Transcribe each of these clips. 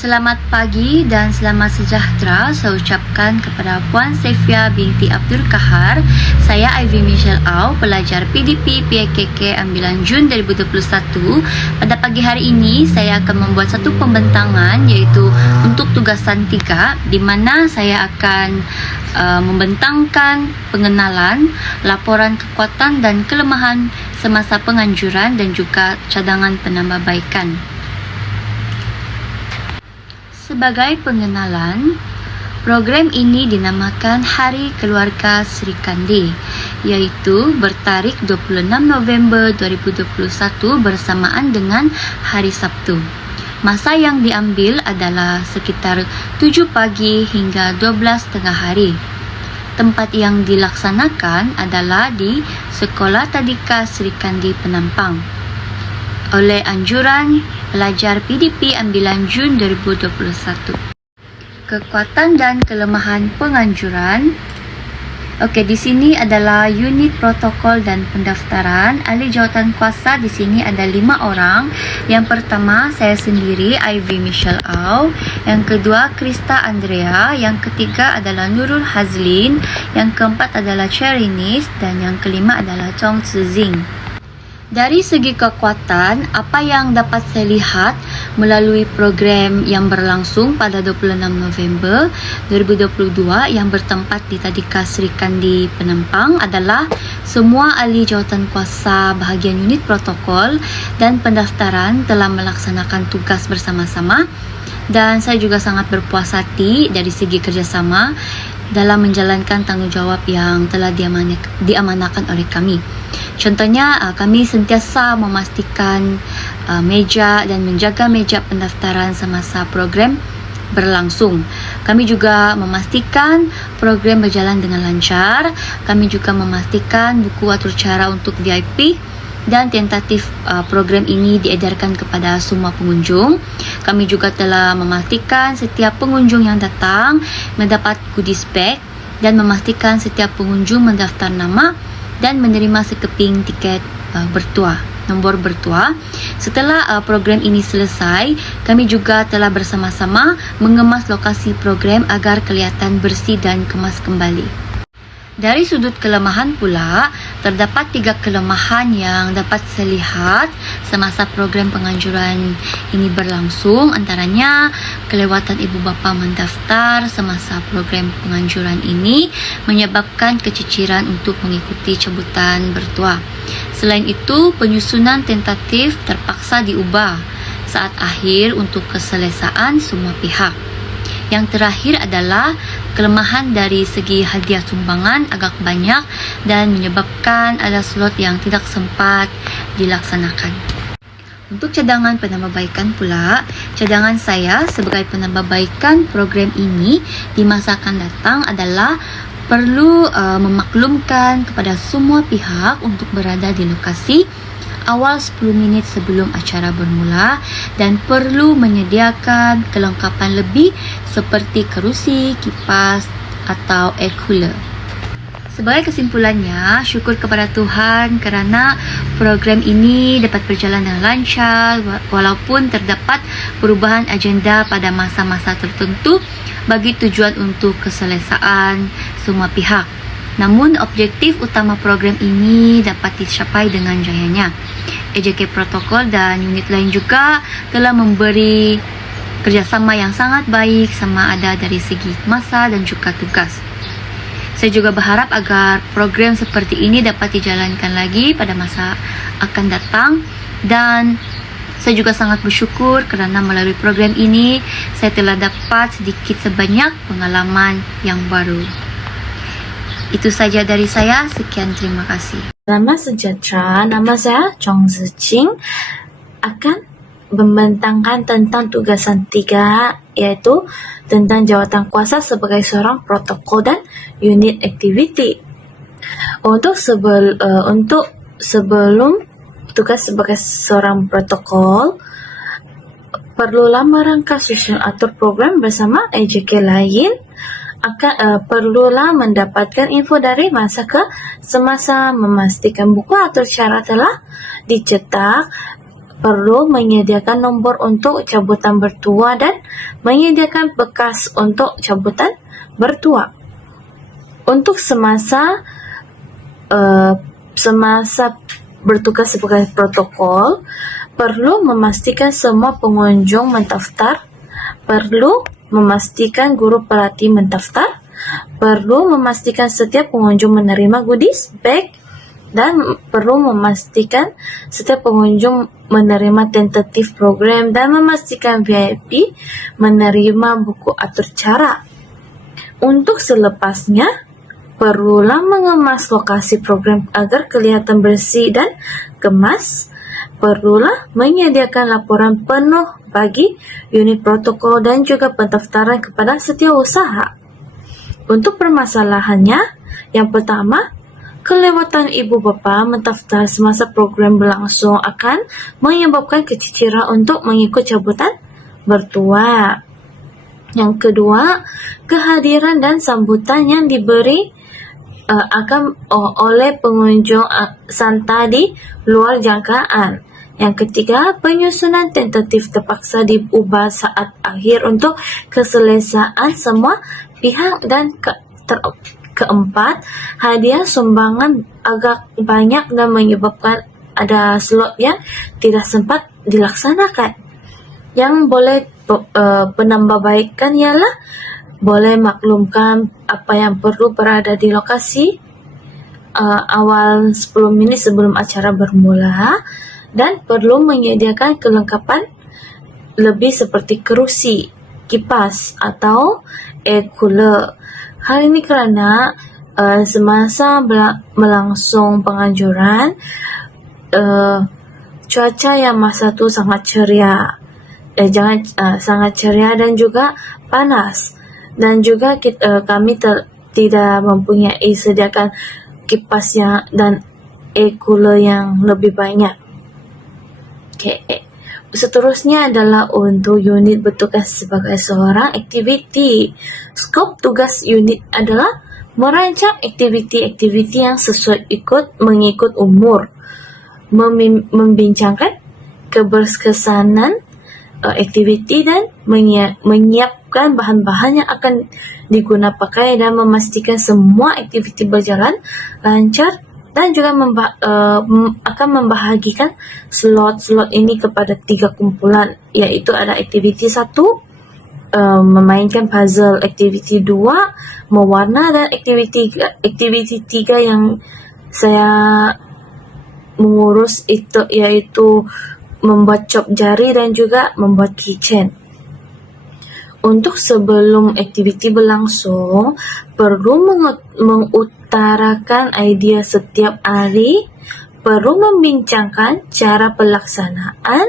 Selamat pagi dan selamat sejahtera saya ucapkan kepada Puan Sefia binti Abdul Kahar. Saya Ivy Michelle Au, pelajar PDP PKK ambilan Jun 2021. Pada pagi hari ini saya akan membuat satu pembentangan iaitu untuk tugasan 3 di mana saya akan membentangkan pengenalan, laporan kekuatan dan kelemahan semasa penganjuran dan juga cadangan penambahbaikan. Sebagai pengenalan, program ini dinamakan Hari Keluarga Sri Kandi, iaitu bertarikh 26 November 2021 bersamaan dengan Hari Sabtu. Masa yang diambil adalah sekitar 7 pagi hingga 12 tengah hari. Tempat yang dilaksanakan adalah di Sekolah Tadika Sri Kandi Penampang oleh anjuran pelajar PDP ambilan Jun 2021. Kekuatan dan kelemahan penganjuran. Okey, di sini adalah unit protokol dan pendaftaran. Ahli jawatan kuasa di sini ada 5 orang. Yang pertama, saya sendiri, Ivy Michelle Au. Yang kedua, Krista Andrea. Yang ketiga adalah Nurul Hazlin. Yang keempat adalah Cherinis. Dan yang kelima adalah Chong Zing. Dari segi kekuatan, apa yang dapat saya lihat melalui program yang berlangsung pada 26 November 2022 yang bertempat di Tadika Sri Kandi Penampang adalah semua ahli jawatan kuasa bahagian unit protokol dan pendaftaran telah melaksanakan tugas bersama-sama, dan saya juga sangat berpuas hati dari segi kerjasama dalam menjalankan tanggungjawab yang telah diamanahkan oleh kami. Contohnya, kami sentiasa memastikan meja dan menjaga meja pendaftaran semasa program berlangsung. Kami juga memastikan program berjalan dengan lancar. Kami juga memastikan buku atur cara untuk VIP dan tentatif program ini diedarkan kepada semua pengunjung. Kami juga telah memastikan setiap pengunjung yang datang mendapat goodies bag dan memastikan setiap pengunjung mendaftar nama dan menerima sekeping tiket nombor bertuah. Setelah program ini selesai, kami juga telah bersama-sama mengemas lokasi program agar kelihatan bersih dan kemas kembali. Dari sudut kelemahan pula, terdapat 3 kelemahan yang dapat saya lihat semasa program penganjuran ini berlangsung. Antaranya, kelewatan ibu bapa mendaftar semasa program penganjuran ini menyebabkan keciciran untuk mengikuti cabutan bertuah. Selain itu, penyusunan tentatif terpaksa diubah saat akhir untuk keselesaan semua pihak. Yang terakhir adalah kelemahan dari segi hadiah sumbangan agak banyak dan menyebabkan ada slot yang tidak sempat dilaksanakan. Untuk cadangan penambahbaikan pula, cadangan saya sebagai penambahbaikan program ini di masa akan datang adalah perlu memaklumkan kepada semua pihak untuk berada di lokasi awal 10 minit sebelum acara bermula dan perlu menyediakan kelengkapan lebih seperti kerusi, kipas atau air cooler. Sebagai kesimpulannya, syukur kepada Tuhan kerana program ini dapat berjalan dengan lancar walaupun terdapat perubahan agenda pada masa-masa tertentu bagi tujuan untuk keselesaan semua pihak. Namun, objektif utama program ini dapat dicapai dengan jayanya. EJK Protokol dan unit lain juga telah memberi kerjasama yang sangat baik sama ada dari segi masa dan juga tugas. Saya juga berharap agar program seperti ini dapat dijalankan lagi pada masa akan datang, dan saya juga sangat bersyukur kerana melalui program ini saya telah dapat sedikit sebanyak pengalaman yang baru. Itu saja dari saya. Sekian, terima kasih. Selamat sejahtera. Nama saya Chong Zing. Akan membentangkan tentang tugasan 3, iaitu tentang jawatan kuasa sebagai seorang protokol dan unit aktiviti. Untuk sebelum tugas sebagai seorang protokol, perlulah merangka susun atur program bersama EJK lain. Perlulah mendapatkan info dari masa ke semasa, memastikan buku atur cara telah dicetak, perlu menyediakan nombor untuk cabutan bertua dan menyediakan bekas untuk cabutan bertua. Untuk semasa bertugas sebagai protokol, perlu memastikan semua pengunjung mendaftar, perlu memastikan guru pelatih mendaftar, perlu memastikan setiap pengunjung menerima goodies bag, dan perlu memastikan setiap pengunjung menerima tentatif program dan memastikan VIP menerima buku atur cara. Untuk selepasnya, perlulah mengemas lokasi program agar kelihatan bersih dan gemas. Perlulah menyediakan laporan penuh bagi unit protokol dan juga pendaftaran kepada setiausaha. Untuk permasalahannya, yang pertama, kelewatan ibu bapa mendaftar semasa program berlangsung akan menyebabkan keciciran untuk mengikut cabutan bertua. Yang kedua, kehadiran dan sambutan yang diberi oleh pengunjung santai di luar jangkaan. Yang ketiga, penyusunan tentatif terpaksa diubah saat akhir untuk keselesaan semua pihak. Dan keempat, hadiah sumbangan agak banyak dan menyebabkan ada slot yang tidak sempat dilaksanakan. Yang boleh penambahbaikan ialah boleh maklumkan apa yang perlu berada di lokasi awal 10 minit sebelum acara bermula, dan perlu menyediakan kelengkapan lebih seperti kerusi, kipas atau air cooler. Hal ini kerana semasa melangsung penganjuran, cuaca yang masa tu sangat ceria, sangat ceria dan juga panas, dan juga kami tidak mempunyai sediakan kipas dan air cooler yang lebih banyak. Seterusnya adalah untuk unit bertugas sebagai seorang aktiviti. Skop tugas unit adalah merancang aktiviti-aktiviti yang sesuai mengikut umur, membincangkan keberkesanan aktiviti dan menyiapkan bahan-bahan yang akan digunakan pakai dan memastikan semua aktiviti berjalan lancar, dan juga akan membahagikan slot-slot ini kepada 3 kumpulan, iaitu ada aktiviti 1 memainkan puzzle, aktiviti 2 mewarna, dan aktiviti 3 yang saya mengurus itu iaitu membuat cop jari dan juga membuat keychain. Untuk sebelum aktiviti berlangsung, perlu mengutarakan idea setiap ahli, perlu membincangkan cara pelaksanaan,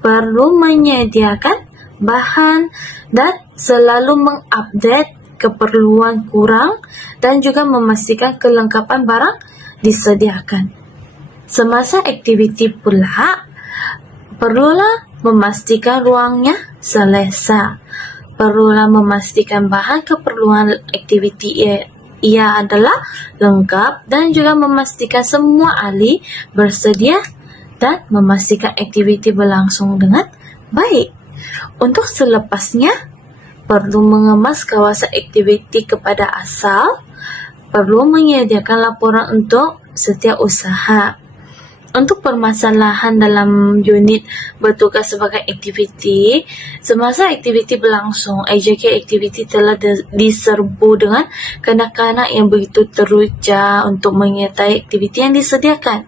perlu menyediakan bahan, dan selalu mengupdate keperluan kurang, dan juga memastikan kelengkapan barang disediakan. Semasa aktiviti pula, perlulah memastikan ruangnya selesa. Perlulah memastikan bahan keperluan aktiviti ia adalah lengkap, dan juga memastikan semua ahli bersedia dan memastikan aktiviti berlangsung dengan baik. Untuk selepasnya, perlu mengemas kawasan aktiviti kepada asal, perlu menyediakan laporan untuk setiap usaha. Untuk permasalahan dalam unit bertugas sebagai aktiviti, semasa aktiviti berlangsung, AJK aktiviti telah diserbu dengan kanak-kanak yang begitu teruja untuk menyertai aktiviti yang disediakan.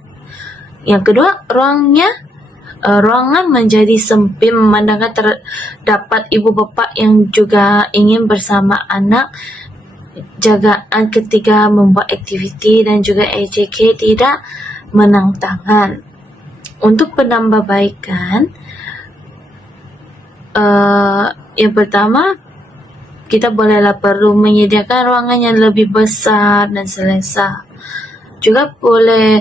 Yang kedua, ruangan menjadi sempit memandangkan terdapat ibu bapa yang juga ingin bersama anak jagaan ketika membuat aktiviti, dan juga AJK tidak menang tangan. Untuk penambahbaikan, yang pertama, kita bolehlah perlu menyediakan ruangan yang lebih besar dan selesa. Juga boleh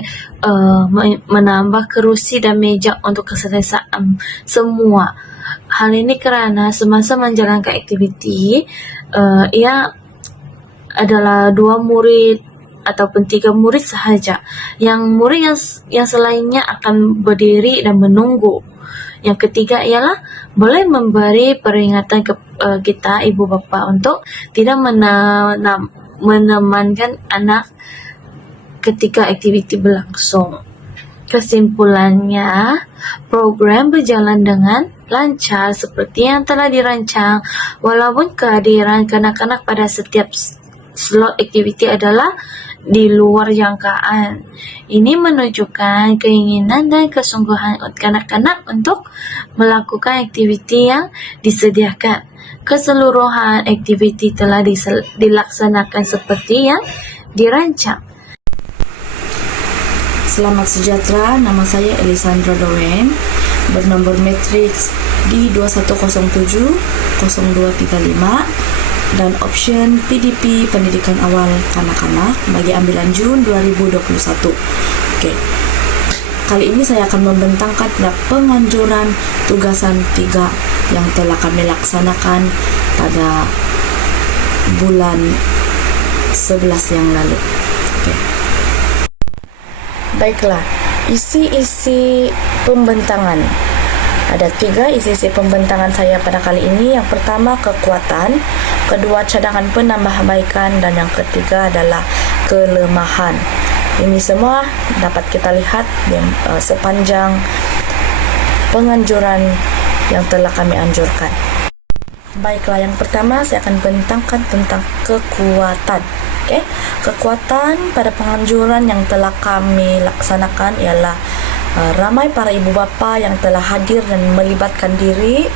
menambah kerusi dan meja untuk keselesaan semua. Hal ini kerana semasa menjalankan aktiviti, ia adalah 2 murid ataupun 3 murid sahaja. Yang murid yang selainnya akan berdiri dan menunggu. Yang ketiga ialah boleh memberi peringatan ke kita ibu bapa untuk tidak menemankan anak ketika aktiviti berlangsung. Kesimpulannya, program berjalan dengan lancar seperti yang telah dirancang, walaupun kehadiran kanak-kanak pada setiap slot aktiviti adalah di luar jangkaan. Ini menunjukkan keinginan dan kesungguhan kanak-kanak untuk melakukan aktiviti yang disediakan. Keseluruhan aktiviti telah dilaksanakan seperti yang dirancang. Selamat sejahtera, nama saya Elisandra Dowen, bernomor matriks D2107-0235 dan option PDP Pendidikan Awal Kanak-Kanak bagi ambilan Jun 2021. Oke. Kali ini saya akan membentangkan penganjuran tugasan 3 yang telah kami laksanakan pada bulan 11 yang lalu. Oke. Baiklah, isi-isi pembentangan. Ada 3 isi-isi pembentangan saya pada kali ini. Yang pertama, kekuatan. Kedua, cadangan penambahbaikan. Dan yang ketiga adalah kelemahan. Ini semua dapat kita lihat di sepanjang penganjuran yang telah kami anjurkan. Baiklah, yang pertama saya akan bentangkan tentang kekuatan. Oke, kekuatan pada penganjuran yang telah kami laksanakan ialah ramai para ibu bapa yang telah hadir dan melibatkan diri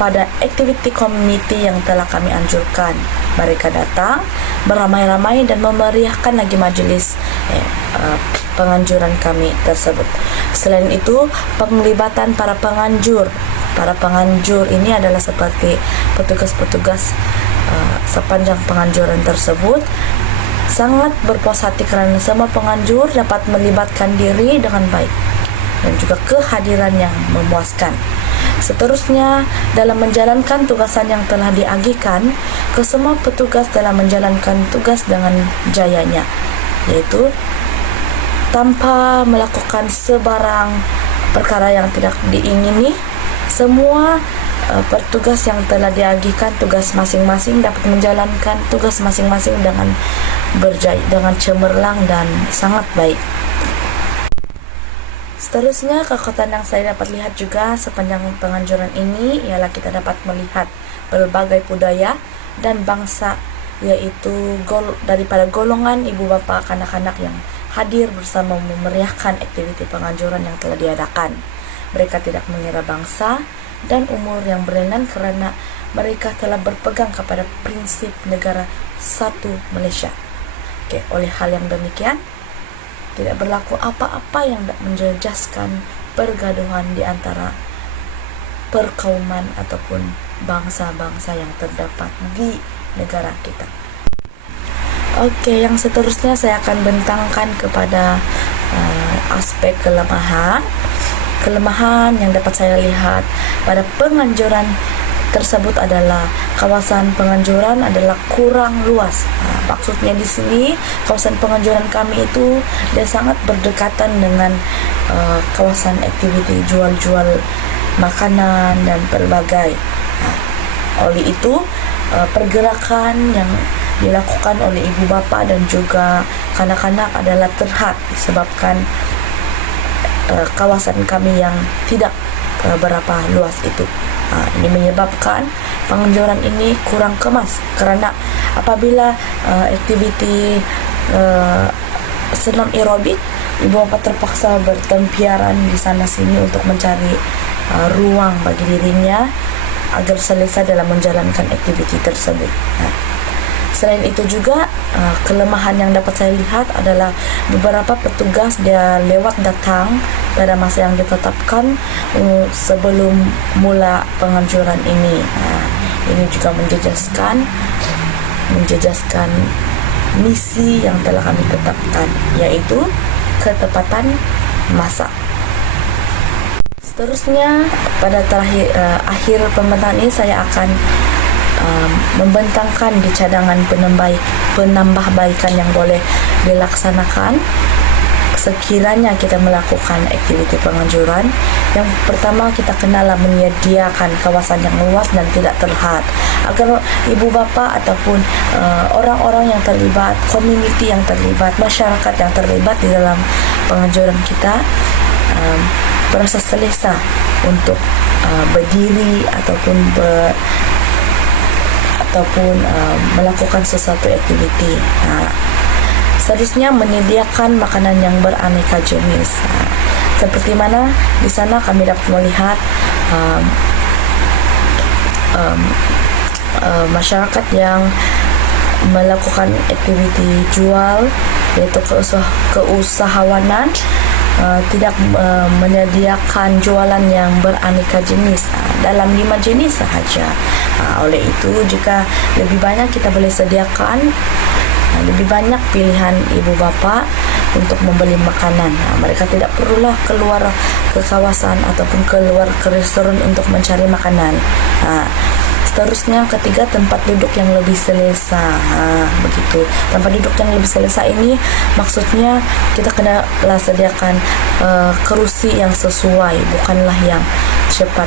pada aktiviti community yang telah kami anjurkan. Mereka datang beramai-ramai dan memeriahkan lagi majlis penganjuran kami tersebut. Selain itu, penglibatan para penganjur. Para penganjur ini adalah seperti petugas-petugas sepanjang penganjuran tersebut sangat berpuas hati kerana semua penganjur dapat melibatkan diri dengan baik dan juga kehadiran yang memuaskan. Seterusnya, dalam menjalankan tugasan yang telah diagihkan, kesemua petugas dalam menjalankan tugas dengan jayanya, yaitu tanpa melakukan sebarang perkara yang tidak diingini. Semua petugas yang telah diagihkan tugas masing-masing dapat menjalankan tugas masing-masing dengan berjaya, dengan cemerlang dan sangat baik. Seterusnya, kekuatan yang saya dapat lihat juga sepanjang penganjuran ini ialah kita dapat melihat berbagai budaya dan bangsa, yaitu daripada golongan ibu bapa kanak-kanak yang hadir bersama memeriahkan aktiviti penganjuran yang telah diadakan. Mereka tidak mengira bangsa dan umur yang berlainan kerana mereka telah berpegang kepada prinsip negara satu Malaysia. Oke, oleh hal yang demikian, tidak berlaku apa-apa yang menjejaskan pergaduhan di antara perkauman ataupun bangsa-bangsa yang terdapat di negara kita. Oke, yang seterusnya saya akan bentangkan kepada aspek kelemahan. Kelemahan yang dapat saya lihat pada penganjuran tersebut adalah kawasan penganjuran adalah kurang luas. Maksudnya di sini kawasan penganjuran kami itu dia sangat berdekatan dengan kawasan aktiviti jual-jual makanan dan pelbagai. Oleh itu, pergerakan yang dilakukan oleh ibu bapa dan juga kanak-kanak adalah terhad disebabkan kawasan kami yang tidak berapa luas itu. Ini menyebabkan penganjuran ini kurang kemas kerana apabila aktiviti senam aerobik, ibu bapa terpaksa bertempiaran di sana sini untuk mencari ruang bagi dirinya agar selesa dalam menjalankan aktiviti tersebut. Selain itu juga kelemahan yang dapat saya lihat adalah beberapa petugas dia lewat datang pada masa yang ditetapkan sebelum mula penganjuran ini. Ini juga menjejaskan misi yang telah kami tetapkan, yaitu ketepatan masa. Seterusnya, pada akhir pembentangan ini saya akan membentangkan di cadangan penambahbaikan yang boleh dilaksanakan sekiranya kita melakukan aktiviti penganjuran. Yang pertama, kita kenalah menyediakan kawasan yang luas dan tidak terlihat agar ibu bapa ataupun orang-orang yang terlibat, community yang terlibat, masyarakat yang terlibat di dalam penganjuran kita berasa selesa untuk berdiri ataupun melakukan sesuatu aktiviti. Seterusnya, menyediakan makanan yang beraneka jenis. Seperti mana di sana kami dapat melihat masyarakat yang melakukan aktiviti jual, yaitu keusahawanan, tidak menyediakan jualan yang beraneka jenis, dalam 5 jenis sahaja. Oleh itu, jika lebih banyak kita boleh sediakan lebih banyak pilihan ibu bapa untuk membeli makanan. Mereka tidak perlulah keluar ke kawasan ataupun keluar ke restoran untuk mencari makanan. Seterusnya, ketiga, tempat duduk yang lebih selesa. Begitu. Tempat duduk yang lebih selesa ini maksudnya kita kena sediakan kerusi yang sesuai, bukanlah yang cepat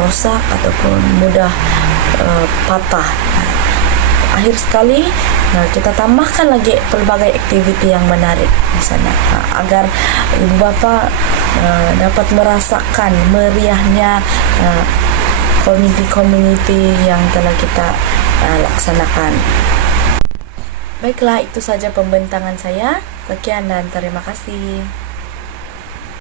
rosak ataupun mudah patah. Akhir sekali, kita tambahkan lagi pelbagai aktiviti yang menarik di sana agar ibu bapa dapat merasakan meriahnya community yang telah kita laksanakan. Baiklah, itu saja pembentangan saya. Sekian dan terima kasih.